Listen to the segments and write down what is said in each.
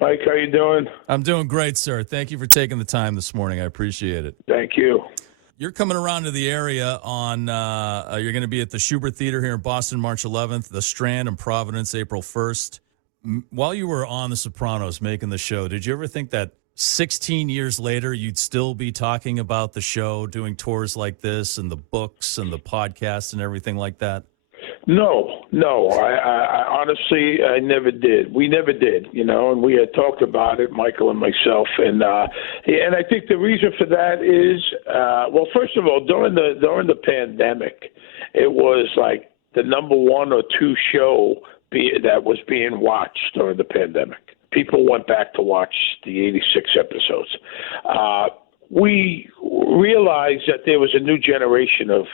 Mike, how you doing? I'm doing great, sir. Thank you for taking the time this morning. I appreciate it. Thank you. You're coming around to the area on, you're going to be at the Schubert Theater here in Boston, March 11th, the Strand in Providence, April 1st. While you were on The Sopranos making the show, did you ever think that 16 years later, you'd still be talking about the show, doing tours like this and the books and the podcasts and everything like that? No. I honestly, I never did. We never did, and we had talked about it, Michael and myself, and I think the reason for that is, well, first of all, during the pandemic, it was like the number one or two show that was being watched during the pandemic. People went back to watch the 86 episodes. We realized that there was a new generation of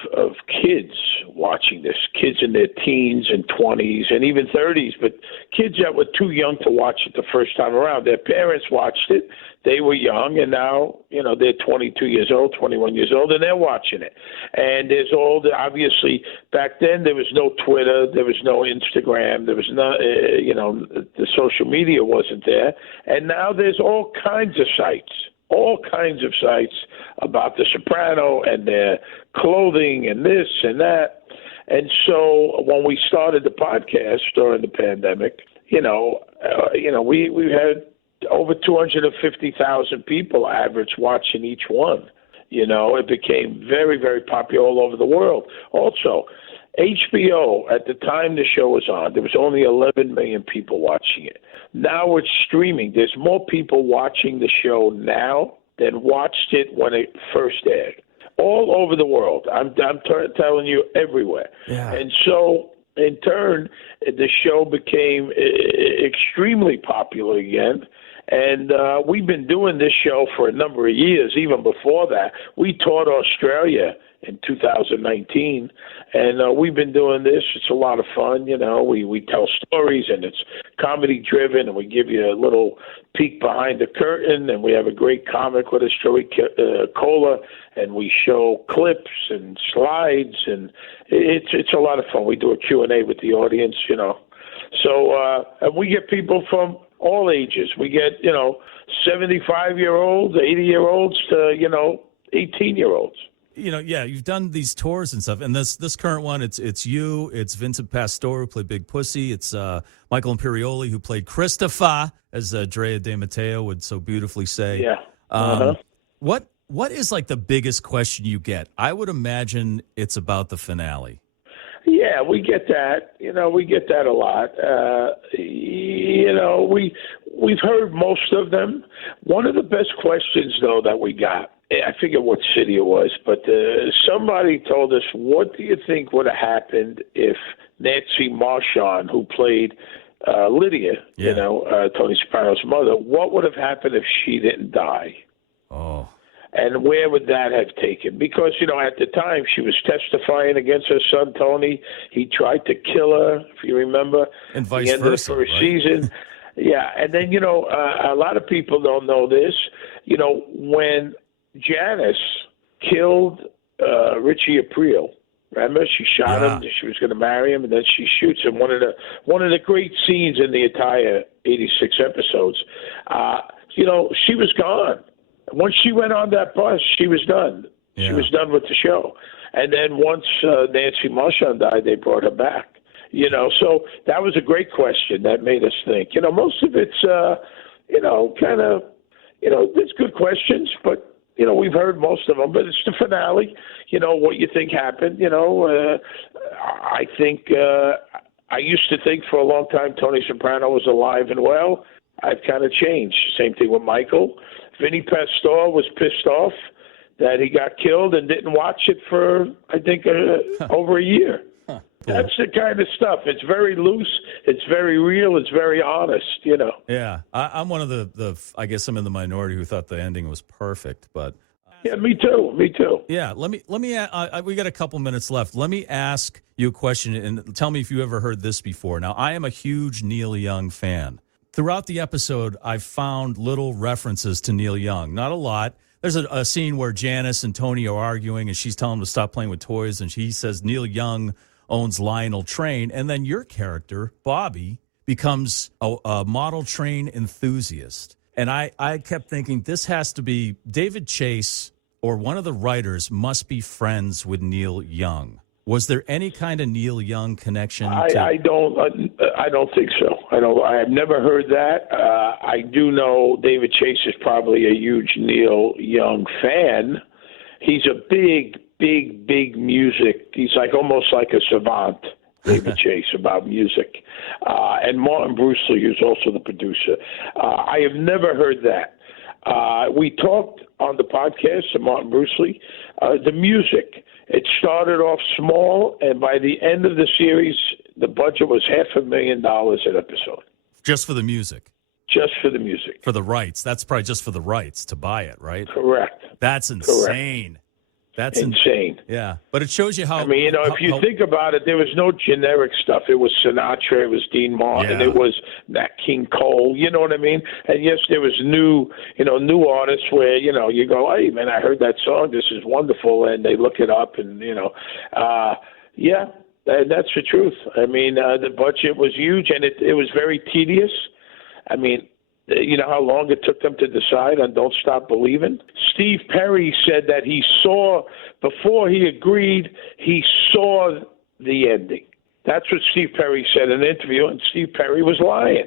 kids watching this, kids in their teens and 20s and even 30s, but kids that were too young to watch it the first time around. Their parents watched it. They were young, and now, they're 22 years old, 21 years old, and they're watching it. And there's obviously, back then there was no Twitter, there was no Instagram, there was no, the social media wasn't there. And now there's all kinds of sites about The Soprano and their clothing and this and that. And so when we started the podcast during the pandemic, we had over 250,000 people average watching each one. It became very, very popular all over the world. Also, HBO, at the time the show was on, there was only 11 million people watching it. Now it's streaming. There's more people watching the show now than watched it when it first aired. All over the world. I'm telling you, everywhere. Yeah. And so, in turn, the show became extremely popular again. And we've been doing this show for a number of years. Even before that, we toured Australia in 2019, and we've been doing this. It's a lot of fun. We tell stories, and it's comedy driven, and we give you a little peek behind the curtain, and we have a great comic with us, Joey Cola, and we show clips and slides, and it's a lot of fun. We do a Q&A with the audience, So and we get people from all ages. We get, 75-year-olds, 80-year-olds to, 18-year-olds. You've done these tours and stuff, and this current one, it's you, it's Vincent Pastore, who played Big Pussy, it's Michael Imperioli, who played Christopher, as Drea De Matteo would so beautifully say. Yeah. What is like the biggest question you get? I would imagine it's about the finale. Yeah, we get that. We get that a lot. We've heard most of them. One of the best questions, though, that we got, I forget what city it was, but somebody told us, what do you think would have happened if Nancy Marchand, who played Lydia, Tony Soprano's mother, what would have happened if she didn't die? Oh. And where would that have taken? Because, at the time she was testifying against her son, Tony. He tried to kill her, if you remember. And vice the end versa, of the first right? season. Yeah. And then, a lot of people don't know this. When Janice killed Richie Aprile, remember? She shot him. She was going to marry him, and then she shoots him. One of the great scenes in the entire 86 episodes. She was gone. Once she went on that bus, she was done. Yeah. She was done with the show. And then once Nancy Marchand died, they brought her back. So that was a great question that made us think. Most of it's, kind of, it's good questions, but, we've heard most of them. But it's the finale, what you think happened. I think I used to think for a long time Tony Soprano was alive and well. I've kind of changed. Same thing with Michael. Vinny Pastore was pissed off that he got killed and didn't watch it for, I think, over a year. Huh. That's the kind of stuff. It's very loose. It's very real. It's very honest, Yeah. I'm one of the I guess I'm in the minority who thought the ending was perfect, but. Yeah, me too. Yeah, let me. We got a couple minutes left. Let me ask you a question and tell me if you ever heard this before. Now, I am a huge Neil Young fan. Throughout the episode, I've found little references to Neil Young. Not a lot. There's a scene where Janice and Tony are arguing, and she's telling him to stop playing with toys, and he says Neil Young owns Lionel Train. And then your character, Bobby, becomes a model train enthusiast. And I kept thinking this has to be David Chase or one of the writers must be friends with Neil Young. Was there any kind of Neil Young connection? I don't think so. I have never heard that. I do know David Chase is probably a huge Neil Young fan. He's a big music. He's almost like a savant, David Chase, about music. And Martin Bruce Lee, who's also the producer. I have never heard that. We talked on the podcast to Martin Bruce Lee, the music. It started off small, and by the end of the series, the budget was $500,000 an episode. Just for the music? Just for the music. For the rights. That's probably just for the rights to buy it, right? Correct. That's insane. Correct. That's insane. Yeah, but it shows you how. I mean, if you think about it, there was no generic stuff. It was Sinatra, it was Dean Martin, it was Nat King Cole. You know what I mean? And yes, there was new artists where you go, hey man, I heard that song. This is wonderful, and they look it up, and yeah, that's the truth. I mean, the budget was huge, and it was very tedious. I mean. You know how long it took them to decide on Don't Stop Believing? Steve Perry said that before he agreed, he saw the ending. That's what Steve Perry said in an interview, and Steve Perry was lying.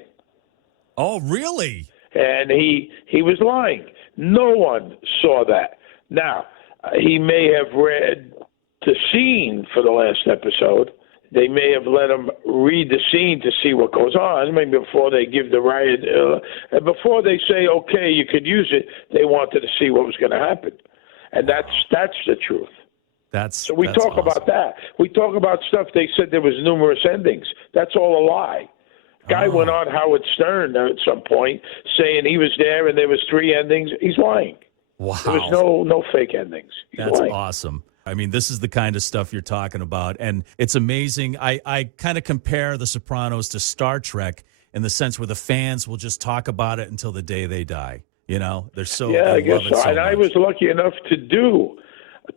Oh, really? And he was lying. No one saw that. Now, he may have read the scene for the last episode. They may have let him read the scene to see what goes on, maybe before they give the riot. And before they say, okay, you could use it, they wanted to see what was going to happen. And that's the truth. So we talk awesome. about that. We talk about stuff. They said there was numerous endings. That's all a lie. Guy went on Howard Stern at some point saying he was there and there was 3 endings. He's lying. Wow. There was no fake endings. That's awesome. I mean, this is the kind of stuff you're talking about, and it's amazing. I kind of compare The Sopranos to Star Trek in the sense where the fans will just talk about it until the day they die. You know, they're so I guess so. So and much. I was lucky enough to do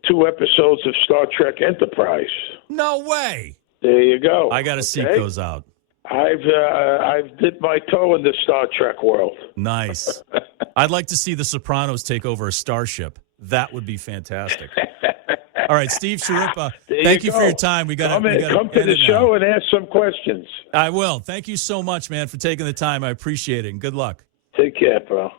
2 episodes of Star Trek Enterprise. No way. There you go. I got to seek those out. I've dipped my toe in the Star Trek world. Nice. I'd like to see The Sopranos take over a starship. That would be fantastic. All right, Steve Schirripa, thank you for your time. We got to come to the show and ask some questions. I will. Thank you so much, man, for taking the time. I appreciate it, and good luck. Take care, bro.